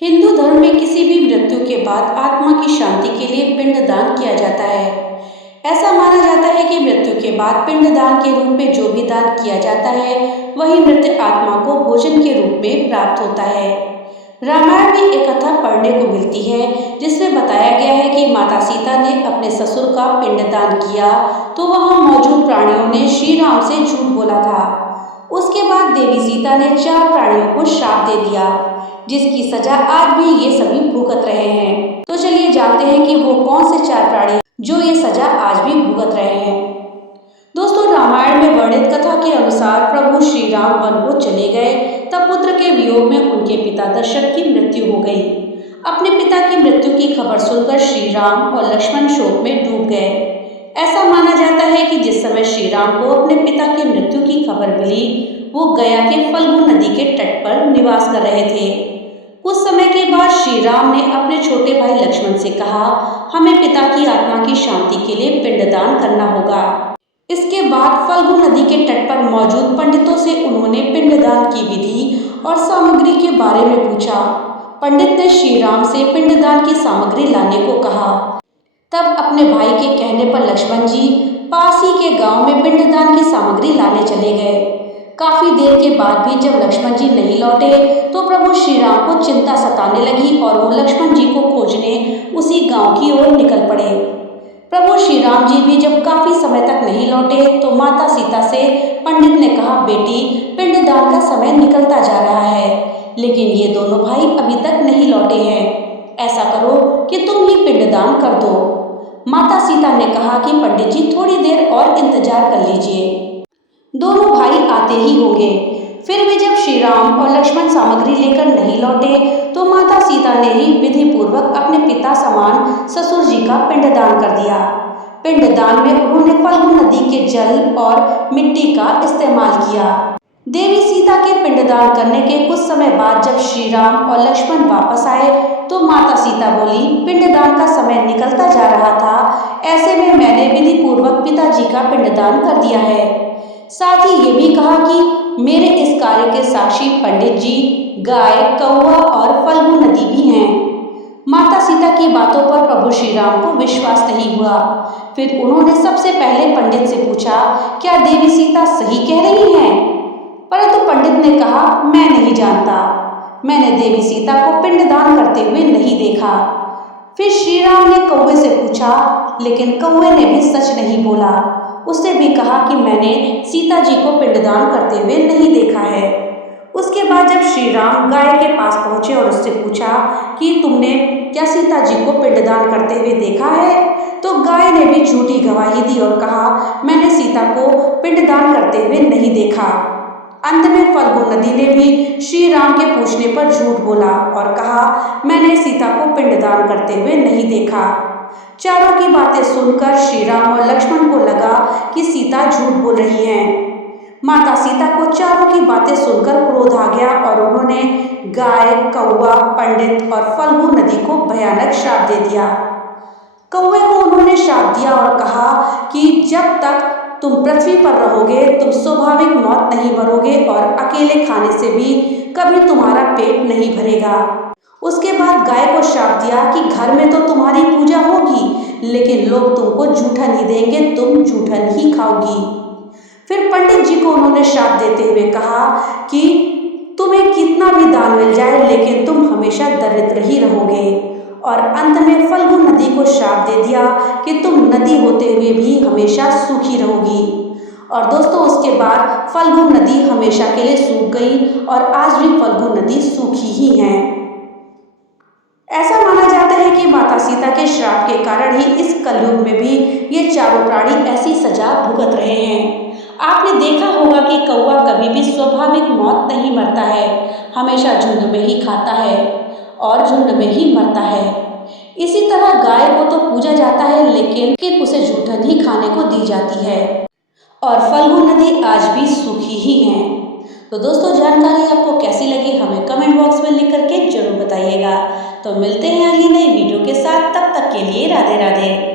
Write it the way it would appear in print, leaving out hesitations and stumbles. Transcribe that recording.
हिंदू धर्म में किसी भी मृत्यु के बाद आत्मा की शांति के लिए पिंडदान किया जाता है। ऐसा माना जाता है कि मृत्यु के बाद पिंडदान के रूप में जो भी दान किया जाता है वही मृत आत्मा को भोजन के रूप में प्राप्त होता है। रामायण में एक कथा पढ़ने को मिलती है जिसमें बताया गया है कि माता सीता ने अपने ससुर का पिंडदान किया तो वहां मौजूद प्राणियों ने श्री राम से झूठ बोला था। उसके बाद देवी सीता ने 4 प्राणियों को श्राप दे दिया जिसकी सजा आज भी ये सभी भुगत रहे हैं। तो चलिए जानते हैं कि वो कौन से 4 प्राणी जो ये सजा आज भी भुगत रहे हैं। दोस्तों, रामायण में वर्णित कथा के अनुसार प्रभु श्री राम वन को चले गए, तब पुत्र के वियोग में उनके पिता दशरथ की मृत्यु हो गई। अपने पिता की मृत्यु की खबर सुनकर श्री राम और लक्ष्मण शोक में डूब गए। ऐसा माना जाता है कि जिस समय श्री राम को अपने पिता की मृत्यु की खबर मिली वो गया के फल्गु नदी के तट पर निवास कर रहे थे। कुछ समय के बाद श्री राम ने अपने छोटे भाई लक्ष्मण से कहा, हमें पिता की आत्मा की शांति के लिए पिंडदान करना होगा। इसके बाद फल्गु नदी के तट पर मौजूद पंडितों से उन्होंने पिंडदान की विधि और सामग्री के बारे में पूछा। पंडित ने श्री राम से पिंडदान की सामग्री लाने को कहा। तब अपने भाई के कहने पर लक्ष्मण जी पास ही के गांव में पिंडदान की सामग्री लाने चले गए। काफी देर के बाद भी जब लक्ष्मण जी नहीं लौटे तो प्रभु श्री राम को चिंता सताने लगी और वो लक्ष्मण जी को खोजने उसी गांव की ओर निकल पड़े। प्रभु श्री राम जी भी जब काफी समय तक नहीं लौटे तो माता सीता से पंडित ने कहा, बेटी पिंडदान का समय निकलता जा रहा है लेकिन ये दोनों भाई अभी तक नहीं लौटे हैं। ऐसा करो कि तुम ही पिंडदान कर दो। माता सीता ने कहा कि पंडित जी थोड़ी देर और इंतजार कर लीजिए, दोनों भाई आते ही होंगे। फिर भी जब श्री राम और लक्ष्मण सामग्री लेकर नहीं लौटे तो माता सीता ने ही विधि पूर्वक अपने पिता समान ससुर जी का पिंडदान कर दिया। पिंडदान में उन्होंने फल्गु नदी के जल और मिट्टी का इस्तेमाल किया। देवी सीता के पिंडदान करने के कुछ समय बाद जब श्री राम और लक्ष्मण वापस आए तो माता सीता बोली, पिंडदान का समय निकलता जा रहा था, ऐसे में मैंने विधि पूर्वक पिताजी का पिंडदान कर दिया है। साथ ही ये भी कहा कि मेरे इस कार्य के साक्षी पंडित जी, गाय, कौवा और फल्गु नदी भी हैं। माता सीता की बातों पर प्रभु श्री राम को विश्वास नहीं हुआ। फिर उन्होंने सबसे पहले पंडित से पूछा, क्या देवी सीता सही कह रही हैं? परंतु पंडित ने कहा, मैं नहीं जानता, मैंने देवी सीता को पिंडदान करते हुए नहीं देखा। फिर श्री राम ने कौवे से पूछा लेकिन कौवे ने भी सच नहीं बोला। उसने भी कहा कि मैंने सीता जी को पिंडदान करते हुए नहीं देखा है। उसके बाद जब श्री राम गाय के पास पहुंचे और उससे पूछा कि तुमने क्या सीता जी को पिंडदान करते हुए देखा है, तो गाय ने भी झूठी गवाही दी और कहा, मैंने सीता को पिंडदान करते हुए नहीं देखा। अंत में फल्गु नदी ने भी श्री राम के पूछने पर झूठ बोला और कहा, मैंने सीता को पिंडदान करते हुए नहीं देखा। चारों की बातें सुनकर श्री राम और लक्ष्मण को लगा कि सीता झूठ बोल रही हैं। माता सीता को चारों की बातें सुनकर क्रोध आ गया और उन्होंने गाय, कौवा, पंडित और फल्गु नदी को भयानक श्राप दे दिया। कौवे को उन्होंने श्राप दिया और कहा कि जब तक तुम पृथ्वी पर रहोगे तुम स्वाभाविक मौत नहीं मरोगे और अकेले खाने से भी कभी तुम्हारा पेट नहीं भरेगा। उसके बाद गाय को श्राप दिया कि घर में तो तुम्हारी पूजा होगी लेकिन लोग तुमको जूठन ही देंगे, तुम जूठन ही खाओगी। फिर पंडित जी को उन्होंने श्राप देते हुए कहा कि तुम्हें कितना भी दान मिल जाए लेकिन तुम हमेशा दरिद्र ही रहोगे। और अंत में फल्गु नदी को श्राप दे दिया कि तुम नदी होते हुए भी हमेशा सूखी रहोगी। और दोस्तों, उसके बाद फल्गु नदी हमेशा के लिए सूख गई और आज भी फल्गु नदी सूखी ही है। ऐसा माना जाता है कि माता सीता के श्राप के कारण ही इस कलयुग में भी ये चारों प्राणी ऐसी सजा भुगत रहे हैं। आपने देखा होगा कि कौवा कभी भी स्वाभाविक मौत नहीं मरता है, हमेशा झुंड में ही खाता है और झुंड में ही मरता है। इसी तरह गाय को तो पूजा जाता है लेकिन उसे जूठन ही खाने को दी जाती है और फल्गु नदी आज भी सूखी ही है। तो दोस्तों, जानकारी आपको कैसी लगी हमें कमेंट बॉक्स में लिख करके जरूर बताइएगा। तो मिलते हैं अगली नई वीडियो के साथ, तब तक के लिए राधे राधे।